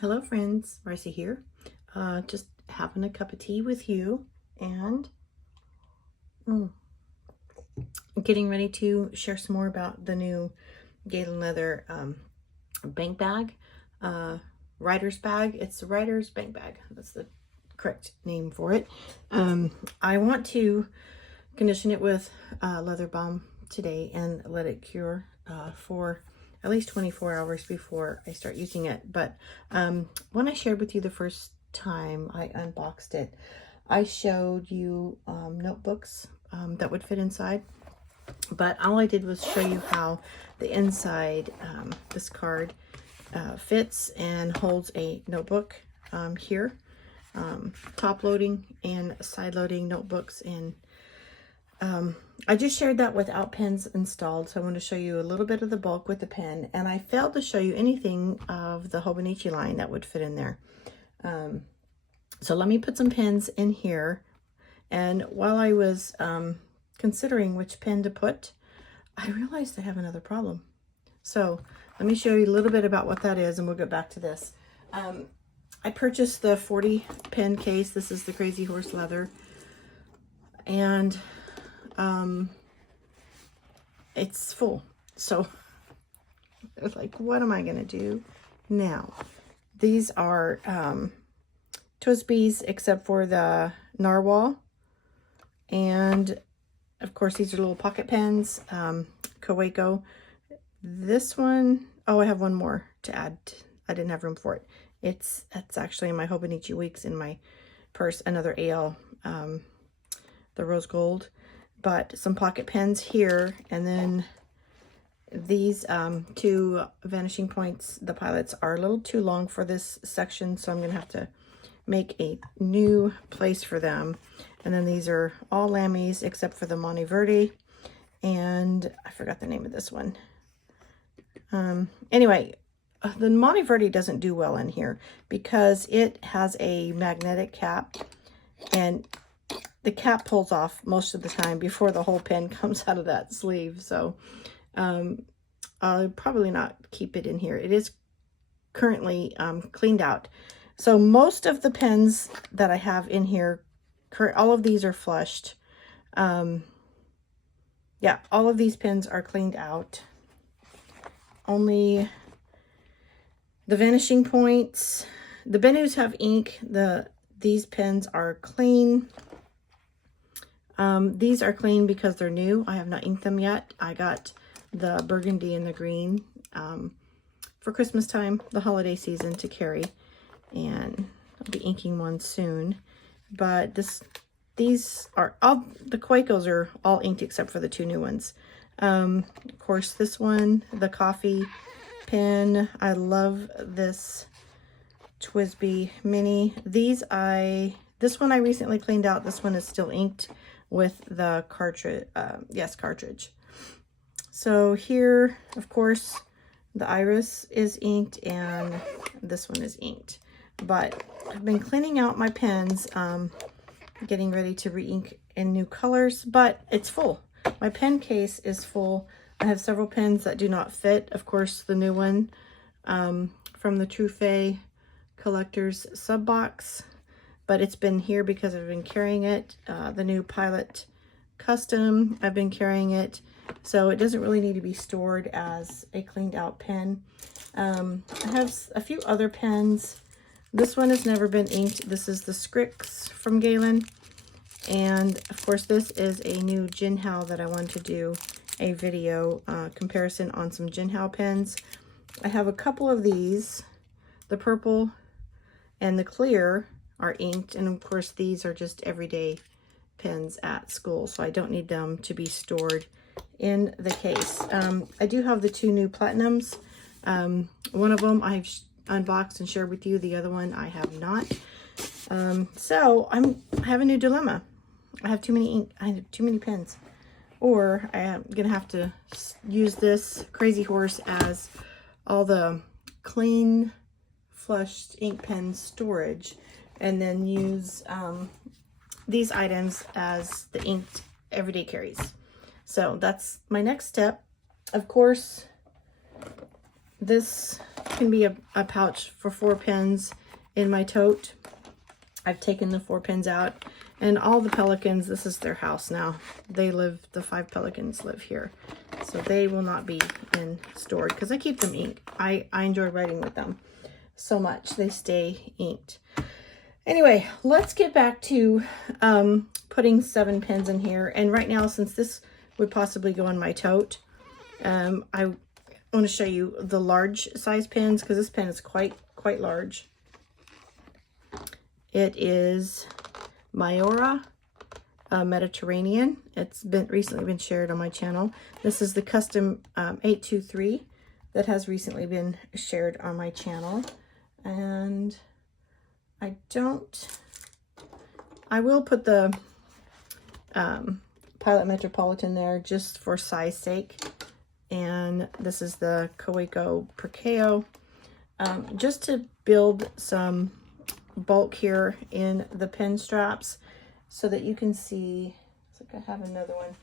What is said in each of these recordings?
Hello friends, Marcy here. Just having a cup of tea with you and getting ready to share some more about the new Galen Leather bank bag, rider's bag. It's the rider's bank bag. That's the correct name for it. I want to condition it with leather balm today and let it cure for at least 24 hours before I start using it. But when I shared with you the first time I unboxed it, I showed you notebooks that would fit inside. But all I did was show you how the inside, this card, fits and holds a notebook here. Top loading and side loading notebooks, and I just shared that without pens installed, so I want to show you a little bit of the bulk with the pen, and I failed to show you anything of the Hobonichi line that would fit in there. So let me put some pens in here, and while I was considering which pen to put, I realized I have another problem. So let me show you a little bit about what that is, and we'll get back to this. I purchased the 40 pen case. This is the Crazy Horse Leather, and it's full. So I was like, what am I gonna do now? These are TWSBIs except for the narwhal, and of course these are little pocket pens. Kaweco. This one, oh, I have one more to add. I didn't have room for it. It's actually in my Hobonichi Weeks in my purse, another AL, the rose gold. But some pocket pens here, and then these two vanishing points, the pilots, are a little too long for this section, so I'm gonna have to make a new place for them. And then these are all Lammies except for the Monteverdi, and I forgot the name of this one. Anyway, the Monteverdi doesn't do well in here because it has a magnetic cap, and the cap pulls off most of the time before the whole pen comes out of that sleeve. So I'll probably not keep it in here. It is currently cleaned out. So most of the pens that I have in here, all of these are flushed. Yeah, all of these pens are cleaned out. Only the vanishing points, the Benus have ink. These pens are clean. These are clean because they're new. I have not inked them yet. I got the burgundy and the green for Christmas time, the holiday season, to carry, and I'll be inking one soon. But these are all, the Quakos are all inked except for the two new ones. Of course, this one, the coffee pen, I love this TWSBI mini. This one I recently cleaned out. This one is still inked with the cartridge, cartridge. So here, of course, the iris is inked and this one is inked. But I've been cleaning out my pens, getting ready to re-ink in new colors, but it's full. My pen case is full. I have several pens that do not fit. Of course, the new one from the True Fae Collector's sub box, but it's been here because I've been carrying it. The new Pilot Custom, I've been carrying it, so it doesn't really need to be stored as a cleaned out pen. I have a few other pens. This one has never been inked. This is the Scrix from Galen. And of course, this is a new Jinhao that I want to do a video comparison on some Jinhao pens. I have a couple of these. The purple and the clear are inked, and of course these are just everyday pens at school, so I don't need them to be stored in the case. I do have the two new platinums. One of them I've unboxed and shared with you, the other one I have not. So I have a new dilemma. I have too many ink, I have too many pens, or I am gonna have to use this Crazy Horse as all the clean flushed ink pen storage, and then use these items as the inked everyday carries. So that's my next step. Of course, this can be a pouch for 4 pens in my tote. I've taken the 4 pens out, and all the pelicans, this is their house now. The 5 pelicans live here. So they will not be stored because I keep them inked. I enjoy writing with them so much. They stay inked. Anyway, let's get back to putting 7 pens in here. And right now, since this would possibly go in my tote, I want to show you the large size pens because this pen is quite large. It is Mayora Mediterranean. It's recently been shared on my channel. This is the custom 823 that has recently been shared on my channel. And I will put the Pilot Metropolitan there just for size sake. And this is the Kaweco Perkeo. Just to build some bulk here in the pen straps so that you can see. It's like I have another one.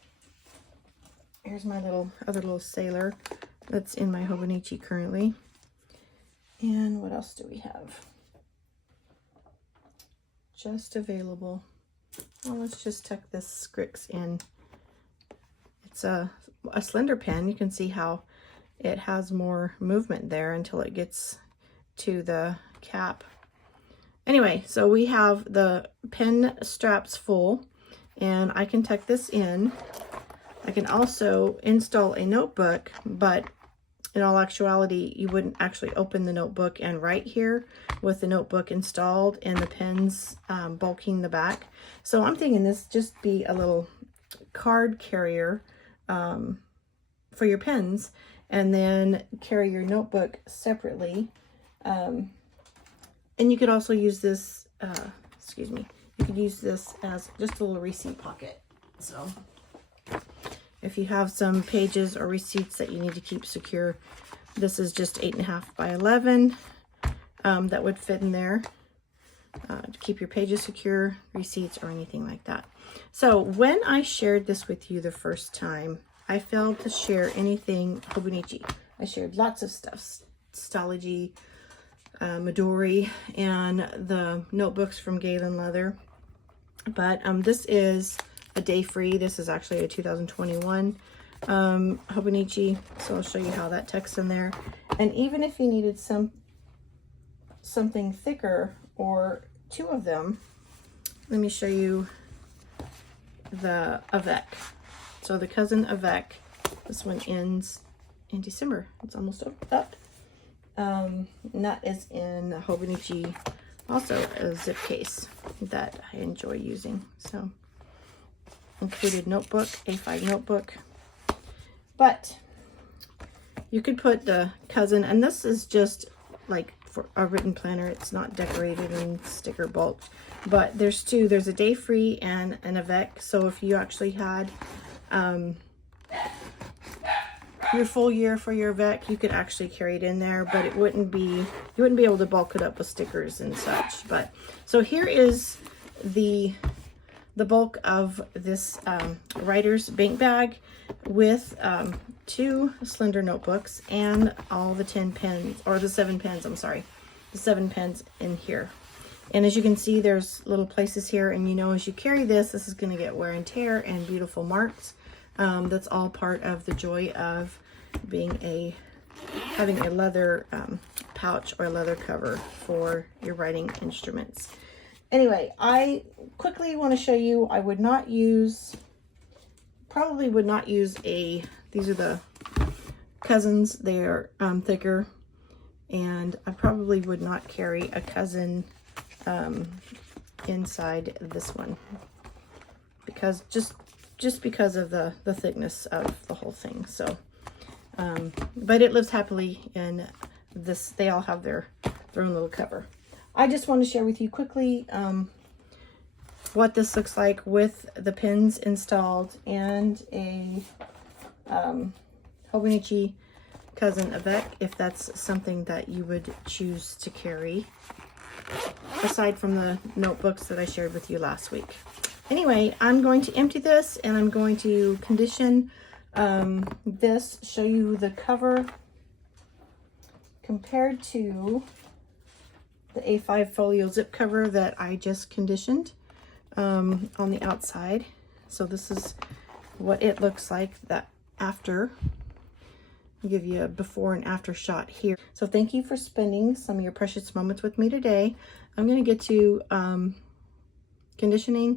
Here's my other little sailor that's in my Hobonichi currently. And what else do we have? Just available. Well, let's just tuck this Scrix in. It's a slender pen. You can see how it has more movement there until it gets to the cap. Anyway, so we have the pen straps full, and I can tuck this in. I can also install a notebook, but in all actuality, you wouldn't actually open the notebook and write here with the notebook installed and the pens bulking the back. So I'm thinking this just be a little card carrier for your pens, and then carry your notebook separately. And you could also use this, excuse me, you could use this as just a little receipt pocket. So if you have some pages or receipts that you need to keep secure, this is just 8.5 by 11 that would fit in there to keep your pages secure, receipts, or anything like that. So when I shared this with you the first time, I failed to share anything Hobonichi. I shared lots of stuff, Stalogy, Midori, and the notebooks from Galen Leather. But this is a day free. This is actually a 2021 Hobonichi. So I'll show you how that tucks in there. And even if you needed something thicker or 2 of them, let me show you the Avec. So the Cousin Avec, this one ends in December. It's almost up. And that is in the Hobonichi, also a zip case that I enjoy using. So included notebook, A5 notebook. But you could put the Cousin, and this is just like for a written planner. It's not decorated and sticker bulked. But there's 2. There's a day free and an Avec. So if you actually had your full year for your Avec, you could actually carry it in there, but you wouldn't be able to bulk it up with stickers and such. But so here is the bulk of this writer's bank bag with 2 slender notebooks and all the 10 pens, or the 7 pens, I'm sorry, the 7 pens in here. And as you can see, there's little places here, and you know, as you carry this is going to get wear and tear and beautiful marks. That's all part of the joy of having a leather pouch or leather cover for your writing instruments. Anyway, I quickly want to show you, I would not use, probably would not use these are the Cousins. They are thicker, and I probably would not carry a Cousin inside this one, because just because of the thickness of the whole thing. So but it lives happily in this. They all have their own little cover. I just want to share with you quickly what this looks like with the pins installed and a Hobonichi Cousin Avec, if that's something that you would choose to carry, aside from the notebooks that I shared with you last week. Anyway, I'm going to empty this, and I'm going to condition this, show you the cover compared to the A5 folio zip cover that I just conditioned on the outside. So this is what it looks like that after. I'll give you a before and after shot here. So thank you for spending some of your precious moments with me today. I'm going to get to conditioning